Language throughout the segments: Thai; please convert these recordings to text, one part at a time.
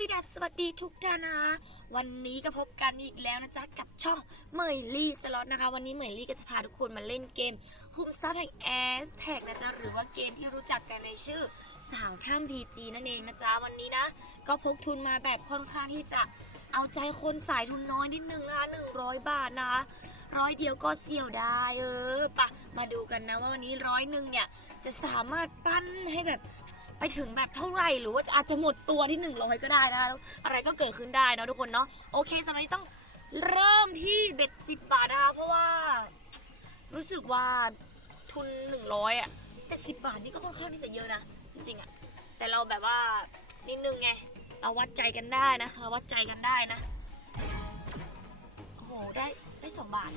วีดัสสวัสดีทุกท่านนะคะวันนี้ก็พบกันอีกแล้วนะจ๊ะ กับช่องเหมยลี่สล็อตนะคะ วันนี้เหมยลี่ก็จะพาทุกคนมาเล่นเกมคุมซับแห่งแอสแท็กนะจ๊ะ หรือว่าเกมที่รู้จักกันในชื่อสาวถ้ำพีจีนั่นเองนะจ๊ะ วันนี้นะ ก็พกทุนมาแบบค่อนข้างที่จะเอาใจคนสายทุนน้อยนิดนึงนะคะ100บาทนะคะร้อยเดียวก็เสี่ยวได้เออปะมาดูกันนะว่าวันนี้ร้อยหนึ่งเนี่ยจะสามารถปั้นให้แบบ ไปถึงแบบเท่าไหร่หรือว่าอาจจะหมดตัวที่หนึ่งร้อยก็ได้นะอะไรก็เกิดขึ้นได้เนะทุกคนเนาะโอเคสำหรับนี้ต้องเริ่มที่เบ็ดสิบบาทนะคะเพราะว่า รู้สึกว่าทุนหนึ่งร้อยอะแต่สิบบาทนี่ก็ค่อนข้างที่จะเยอะนะจริงๆอะแต่เราแบบว่านิดนึงไงเราวัดใจกันได้นะเราวัดใจกันได้นะโอ้โหได้ได้สองบาท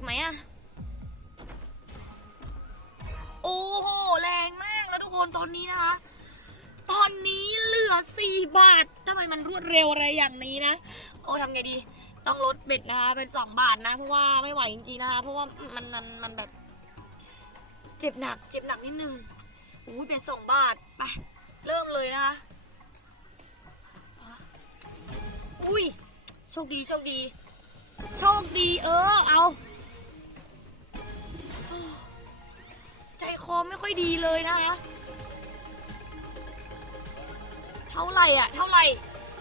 กไหมอะโอ้โห แรงมากแล้วทุกคนตอนนี้นะคะ ตอนนี้เหลือ4บาททำไมมันรวดเร็วอะไรอย่างนี้นะ โอ้ทำไงดี ต้องลดเบ็ดนะคะ เป็น2บาทนะ เพราะว่าไม่ไหวจริงๆนะคะ เพราะว่ามันมันมันแบบ เจ็บหนัก เจ็บหนักนิดนึงอู้เป็นสองบาท ไป เริ่มเลยนะคะอุ้ย โชคดี โชคดี โชคดี เออ เอา ใจคอไม่ค่อยดีเลยนะคะ เท่าไหร่อะ เท่าไหร่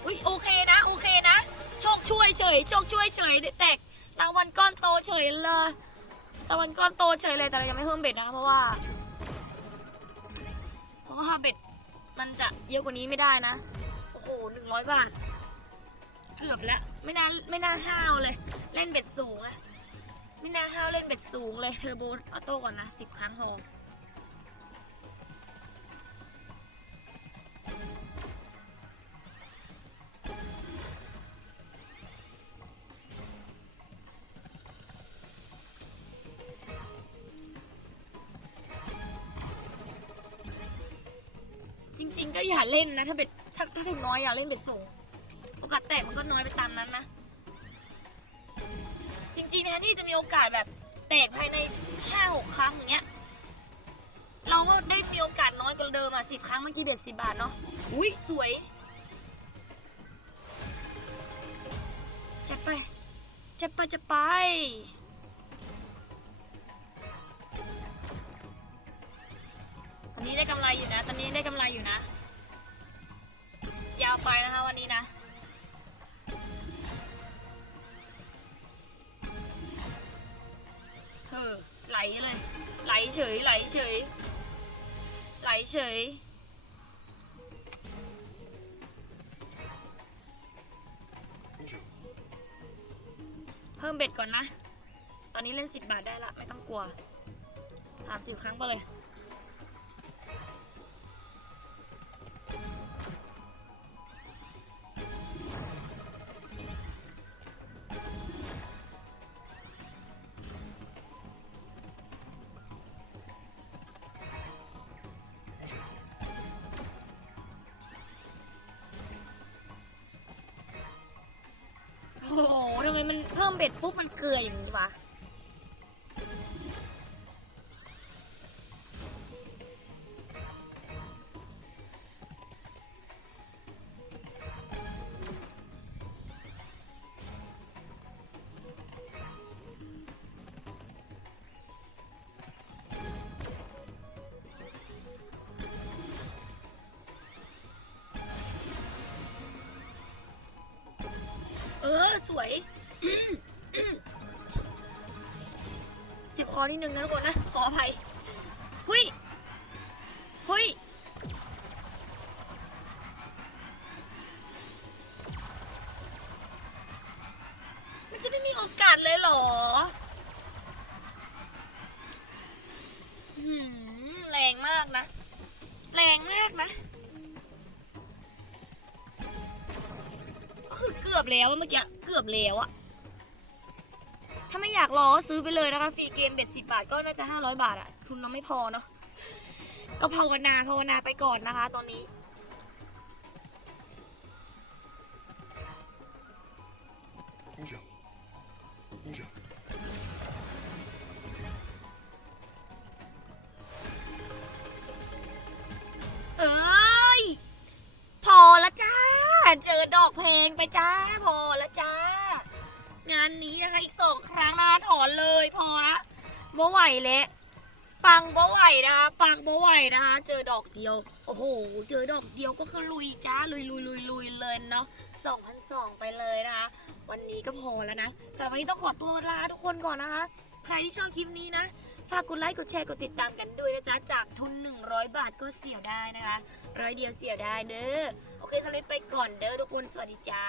อุ้ยโอเคนะ โอเคนะ โชคช่วยเฉย โชคช่วยเฉยแตกรางวัลก้อนโตเฉยเลยรางวัลก้อนโตเฉยเลยแต่เรายังไม่เพิ่มเบ็ดนะคะเพราะว่า เพราะว่าเบ็ดมันจะเยอะกว่านี้ไม่ได้นะ โอ้โหหนึ่งร้อยบาท เกือบแล้ว ไม่น่าไม่น่าห้าวเลย เล่นเบ็ดสูงอะ ไม่น่าห้าวเล่นเบ็ดสูงเลยเทอร์โบออโต้ก่อนนะสิบครั้งพอจริงๆก็อย่าเล่นนะ ถ้าเบ็ดถ้าถ้าถึงน้อยอย่าเล่นเบ็ดสูง โอกาสแตกมันก็น้อยไปตามนั้นนะ ริงๆนะที่จะมีโอกาสแบบแตกภายในห้าหกครั้งอย่างเงี้ย เราก็ได้มีโอกาสน้อยกว่าเดิมอะสิบครั้งเมื่อกี้เบ็ดสิบบาทเนาะอุ้ยสวยจะไปจะไปจะไปตอนนี้ได้กำไรอยู่นะ ตอนนี้ได้กำไรอยู่นะ ยาวไปนะคะวันนี้นะ เลย ไหลเฉย ไหลเฉย ไหลเฉย เพิ่มเบ็ดก่อนนะ ตอนนี้เล่นสิบบาทได้ละ ไม่ต้องกลัวสามสิบครั้งไปเลย มมันเพิ่มเบ็ดปุ๊บมันเกลืออย่างนี้วะเออ สวย จ็บคอนิดนึงนะทุกคนนะ ขออภัยหุยหุยมันจะไม่มีโอกาสเลยเหรอหืมแรงมากนะ แรงมากนะคือเกือบแล้วเมื่อกี้ เกือบแล้วอะ ถ้าไม่อยากรอก็ซื้อไปเลยนะคะฟรีเกมเบ็ดสิบาทก็น่าจะห้าร้อยบาทอะทุนเราไม่พอเนาะก็ภาวนาภาวนาไปก่อนนะคะ ตอนนี้ เอ้ย พอละจ้า เจอดอกเพลงไปจ้า พอละจ้า งานนี้นะคะอีกสองครั้งนะคะถอนเลยพอละบ่ไหวแล้วปังบ่ไหวนะคะปังบ่ไหวนะคะเจอดอกเดียวโอ้โหเจอดอกเดียวก็คือลุยจ้าลุยลุยลุยลุยเลยเนาะสองพันสองไปเลยนะคะวันนี้ก็พอแล้วนะสำหรับวันนี้ต้องขอตัวลาทุกคนก่อนนะคะใครที่ชอบคลิปนี้นะฝากกดไลค์กดแชร์กดติดตามกันด้วยนะจ๊ะจากทุน 100 บาทก็เสียได้นะคะร้อยเดียวเสียได้เด้อโอเคสำหรับไปก่อนเด้อทุกคนสวัสดีจ้า